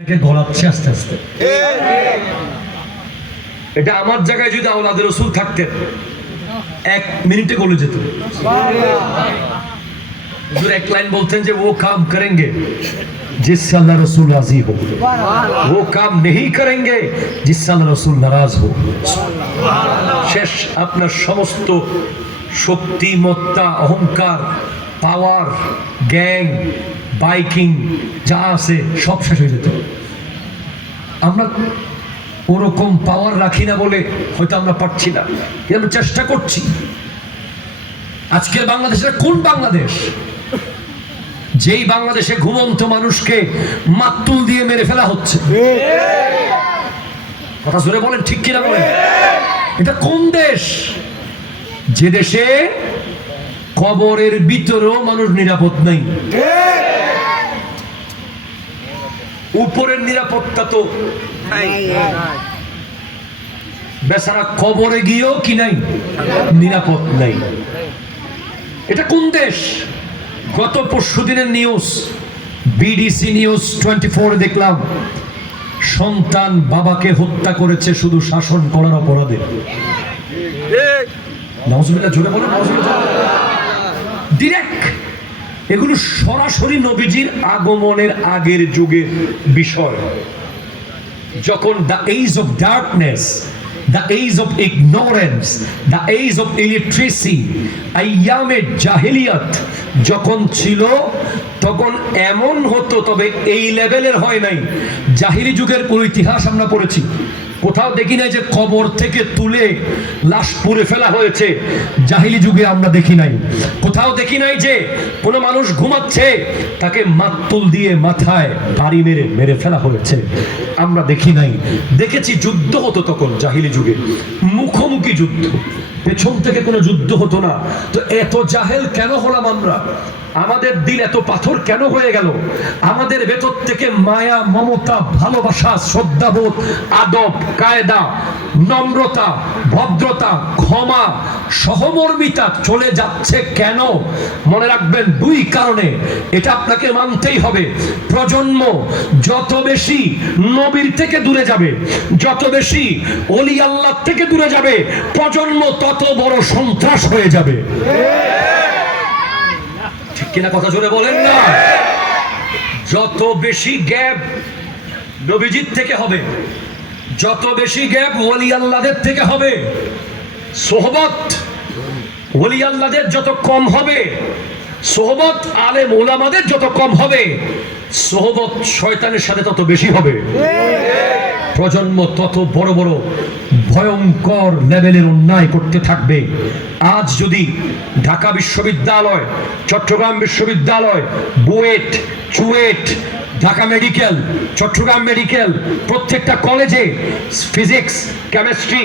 গড়াচ্ছে আস্তে আস্তে। এটা আমার জায়গায় যদি আওলাদের রাসূল থাকতেন 1 মিনিটে গলে যেত। হুজুর এক লাইন বলতেন যে ও কাম করেंगे जिससे अल्लाह रसूल राजी हो, वो काम नहीं करेंगे जिससे अल्लाह रसूल नाराज हो। শেষ। আপনার সমস্ত শক্তি, মত্তা, অহংকার, পাওয়ার, গ্যাং, বাইকিং যা আছে সব শেষ হয়ে যেত। আমরা ওরকম পাওয়ার রাখি না বলে হয়তো আমরা পারছি না, আমরা চেষ্টা করছি। আজকের বাংলাদেশের কোন বাংলাদেশ? যেই বাংলাদেশে ঘুমন্ত মানুষকে মাতুল দিয়ে মেরে ফেলা হচ্ছে। কথা জোরে বলেন, ঠিক কিনা বলেন? এটা কোন দেশ? যে দেশে কবরের ভিতরেও মানুষ নিরাপদ নাই। উপরের নিরাপত্তা তো বেচারা কবরে গিয়েও কি নাই, নিরাপদ নাই। এটা কোন দেশ? গত পরশুদিনের নিউজ, বিডিসি নিউজ 24 দেখলাম, সন্তান বাবাকে হত্যা করেছে শুধু শাসন করার অপরাধে। নাউজুবিল্লাহ, জোরে বলেন নাউজুবিল্লাহ। ডিরেক্ট এগুলো সরাসরি নবীজির আগমনের আগের যুগের বিষয়, যখন the age of darkness, the age of ignorance, the age of illiteracy, আইয়ামে জাহেলিয়াত যখন ছিল, তখন এমন হতো। তবে এই লেভেলের হয় নাই। জাহিলি যুগের পুরো ইতিহাস আমরা পড়েছি, কোথাও দেখি নাই যে কবর থেকে তুলে লাশ পুড়ে ফেলা হয়েছে। জাহিলি যুগে আমরা দেখি নাই। কোথাও দেখি নাই যে কোনো মানুষ ঘুমাচ্ছে তাকে মাতুল দিয়ে মাথায় বাড়ি মেরে মেরে ফেলা হয়েছে। আমরা দেখি নাই। দেখেছি যুদ্ধ হতো তখন জাহিলি যুগে, মুখোমুখি যুদ্ধ, পেছন থেকে কোনো যুদ্ধ হতো না। তো এত জাহেল কেন হলাম আমরা? আমাদের দিল এত পাথর কেন হয়ে গেল? আমাদের ভেতর থেকে মায়া, মমতা, ভালোবাসা, শ্রদ্ধাবোধ, আদব, কায়দা, নম্রতা, ভদ্রতা, ক্ষমা, সহমর্মিতা চলে যাচ্ছে কেন? মনে রাখবেন 2 কারণে। এটা আপনাকে মানতেই হবে। প্রজন্ম যত বেশি নবীর থেকে দূরে যাবে, যত বেশি ওলি আল্লাহ থেকে দূরে যাবে, প্রজন্ম তত বড় সন্ত্রাস হয়ে যাবে। ঠিক কিনা? কথা জোরে বলেন না। যত বেশি গ্যাপ নবীজির থেকে হবে, যত বেশি গ্যাপ ওলি আল্লাহদের থেকে হবে, সোহবত ওলি আল্লাহদের যত কম হবে, সোহবত আলেম ওলামাদের যত কম হবে, সোহবত শয়তানের সাথে তত বেশি হবে। প্রজন্ম তত বড় বড় ভয়ঙ্কর লেভেলের অন্যায় করতে থাকবে। আজ যদি ঢাকা বিশ্ববিদ্যালয়, চট্টগ্রাম বিশ্ববিদ্যালয়, বুয়েট, চুয়েট, ঢাকা মেডিকেল, চট্টগ্রাম মেডিকেল, প্রত্যেকটা কলেজে ফিজিক্স, কেমিস্ট্রি,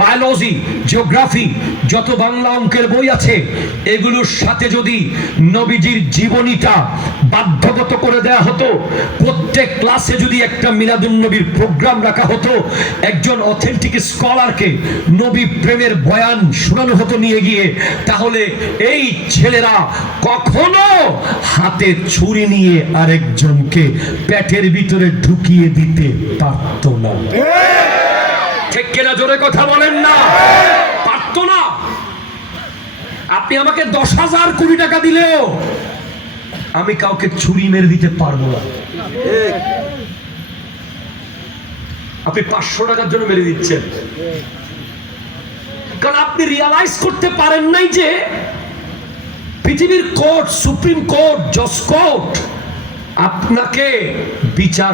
বায়োলজি, জিওগ্রাফি, যত বাংলা অঙ্কের বই আছে, এগুলোর সাথে যদি নবীজির জীবনীটা বাধ্যগত করে দেয়া হতো, প্রত্যেক ক্লাসে যদি একটা মিলাদুন নবীর প্রোগ্রাম রাখা হতো, একজন অথেন্টিক স্কলারকে নবী প্রেমের বয়ান শোনানো হতো নিয়ে গিয়ে, তাহলে এই ছেলেরা কখনো হাতে ছুরি নিয়ে আরেকজনকে পেটের ভিতরে ঢুকিয়ে দিতে পারতো না। ঠিক কিনা? জোরে কথা বলেন না। পারতো না। আপনি আমাকে 10,000 কোটি টাকা দিলেও আমি কাউকে ছুরি মেরে দিতে পারবো না। আপনি 500 টাকার জন্য মেরে দিচ্ছেন, কারণ আপনি রিয়ালাইজ করতে পারেন নাই যে পৃথিবীর কোর্ট, সুপ্রিম কোর্ট, জজ কোর্ট আপনাকে বিচার